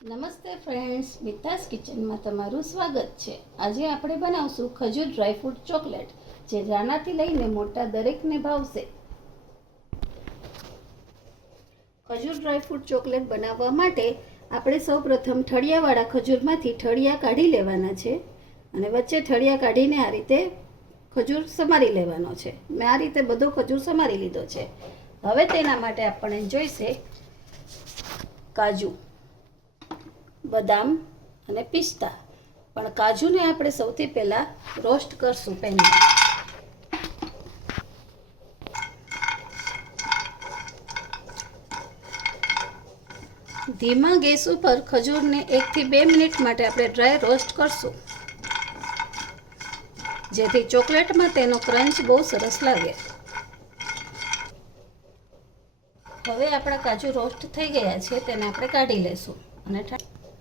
નમસ્તે ફ્રેન્ડ્સ, મિતાસ કિચનમાં તમારું સ્વાગત છે। આજે આપણે બનાવશું ખજૂર ડ્રાયફ્રૂટ ચોકલેટ, જે નાનાથી લઈને મોટા દરેકને ભાવશે। ખજૂર ડ્રાયફ્રૂટ ચોકલેટ બનાવવા માટે આપણે સૌપ્રથમ ઠળિયાવાળા ખજૂરમાંથી ઠળિયા કાઢી લેવાના છે અને વચ્ચે ઠળિયા કાઢીને આ રીતે ખજૂર સમારી લેવાનો છે। મેં આ રીતે બધો ખજૂર સમારી લીધો છે। હવે તેના માટે આપણે જોઈશે કાજુ, બદામ અને પિસ્તા। પણ કાજુને આપણે સૌથી પહેલાં રોસ્ટ કરશું પેનમાં। ધીમા ગેસ ઉપર ખજૂરને 1 થી 2 મિનિટ માટે આપણે ડ્રાય રોસ્ટ કરશું, જેથી ચોકલેટમાં તેનો ક્રંચ બહુ સરસ લાગે। હવે આપણા કાજુ રોસ્ટ થઈ ગયા છે, તેને આપણે કાઢી લેશું અને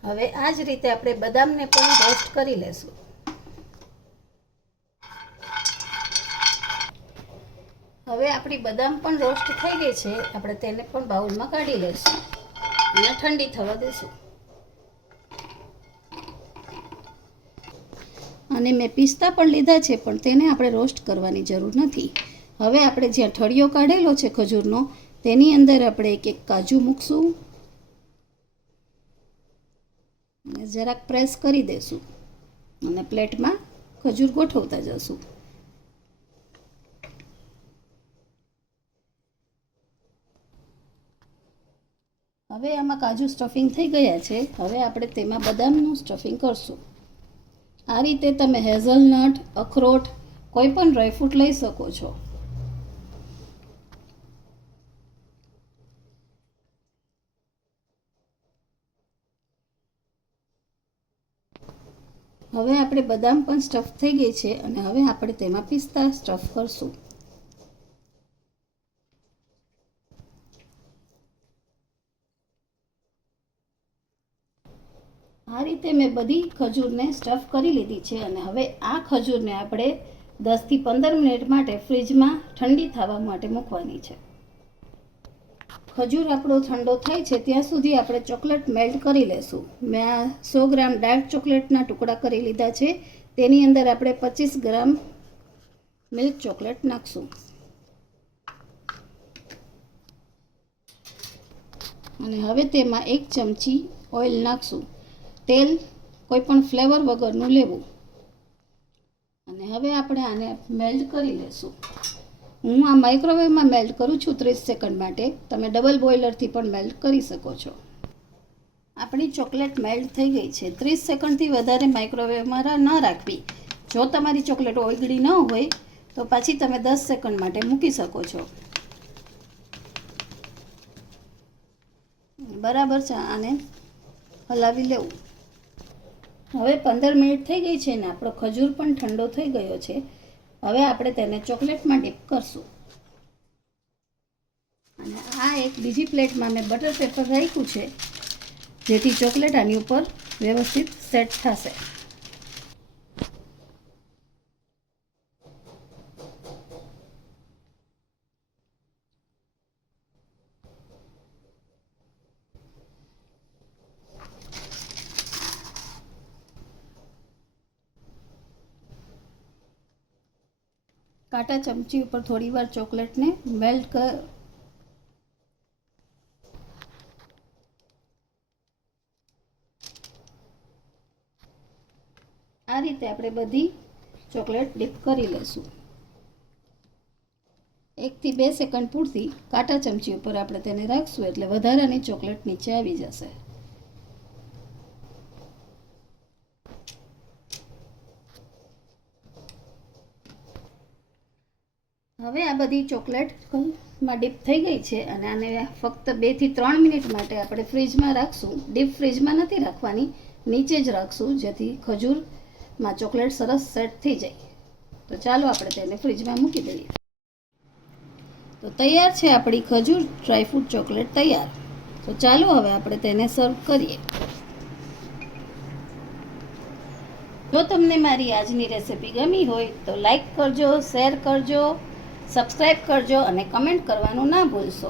હવે આ જ રીતે આપણે બદામને પણ રોસ્ટ કરી લેશું। હવે આપણી બદામ પણ રોસ્ટ થઈ ગઈ છે, આપણે તેને પણ બાઉલમાં કાઢી લેશું અને ઠંડી થવા દેશું। અને મેં પિસ્તા પણ લીધા છે, પણ તેને આપણે રોસ્ટ કરવાની જરૂર નથી। હવે આપણે જ્યાં ઠળિયો કાઢેલો છે ખજૂરનો, તેની અંદર આપણે એક એક કાજુ મૂકશું અને જરાક પ્રેસ કરી દેશું અને પ્લેટમાં ખજૂર ગોઠવતા જશું। હવે આમાં કાજુ સ્ટફિંગ થઈ ગયા છે। હવે આપણે તેમાં બદામનું સ્ટફિંગ કરશું। આ રીતે તમે હેઝલનટ, અખરોટ, કોઈ પણ ડ્રાયફ્રૂટ લઈ શકો છો। હવે આપણે બદામ પણ સ્ટફ થઈ ગઈ છે અને હવે આપણે તેમાં પિસ્તા સ્ટફ કરશું। આ રીતે મેં બધી ખજૂરને સ્ટફ કરી લીધી છે અને હવે આ ખજૂરને આપણે 10 થી 15 મિનિટ માટે ફ્રીજમાં ઠંડી થવા માટે મૂકવાની છે। ખજૂર આપણો ઠંડો થાય છે ત્યાં સુધી આપણે ચોકલેટ મેલ્ટ કરી લેશું। મેં આ 100 ગ્રામ ડાર્ક ચોકલેટના ટુકડા કરી લીધા છે, તેની અંદર આપણે 25 ગ્રામ મિલ્ક ચોકલેટ નાખશું અને હવે તેમાં 1 ચમચી ઓઇલ નાખશું। તેલ કોઈ પણ ફ્લેવર વગરનું લેવું અને હવે આપણે આને મેલ્ટ કરી લેશું। હું આ માઇક્રોવેવમાં મેલ્ટ કરું છું 30 સેકન્ડ માટે, તમે ડબલ બોઇલરથી પણ મેલ્ટ કરી શકો છો। આપણી ચોકલેટ મેલ્ટ થઈ ગઈ છે। 30 સેકન્ડથી વધારે માઇક્રોવેવમાં ન રાખવી। જો તમારી ચોકલેટ ઓગળી ન હોય તો પાછી તમે 10 સેકન્ડ માટે મૂકી શકો છો। બરાબર છે, આને હલાવી લેવું। હવે 15 મિનિટ થઈ ગઈ છે ને આપણો ખજૂર પણ ઠંડો થઈ ગયો છે। હવે આપણે તેને ચોકલેટમાં ડીપ કરશું અને આ એક બીજી પ્લેટમાં મેં બટર પેપર રાખ્યું છે, જેથી ચોકલેટ આની ઉપર વ્યવસ્થિત સેટ થશે। કાંટા ચમચી ઉપર થોડીવાર ચોકલેટને મેલ્ટ આ રીતે આપણે બધી ચોકલેટ ડીપ કરી લઈશું। 1 થી 2 સેકન્ડ પૂરતી કાંટા ચમચી ઉપર આપણે તેને રાખશું, એટલે વધારાની ચોકલેટ નીચે આવી જશે। હવે આ બધી ચોકલેટમાં ડીપ થઈ ગઈ છે અને આને ફક્ત 2 થી 3 મિનિટ માટે આપણે ફ્રીજમાં રાખશું। ડીપ ફ્રીજમાં નથી રાખવાની, નીચે જ રાખશું, જેથી ખજૂરમાં ચોકલેટ સરસ સેટ થઈ જાય। તો ચાલો આપણે તેને ફ્રીજમાં મૂકી દઈએ। તો તૈયાર છે આપણી ખજૂર ડ્રાયફ્રૂટ ચોકલેટ તૈયાર। તો ચાલો હવે આપણે તેને સર્વ કરીએ। જો તમને મારી આજની રેસિપી ગમી હોય તો લાઈક કરજો, શેર કરજો, સબસ્ક્રાઈબ કરજો અને કમેન્ટ કરવાનું ના ભૂલશો।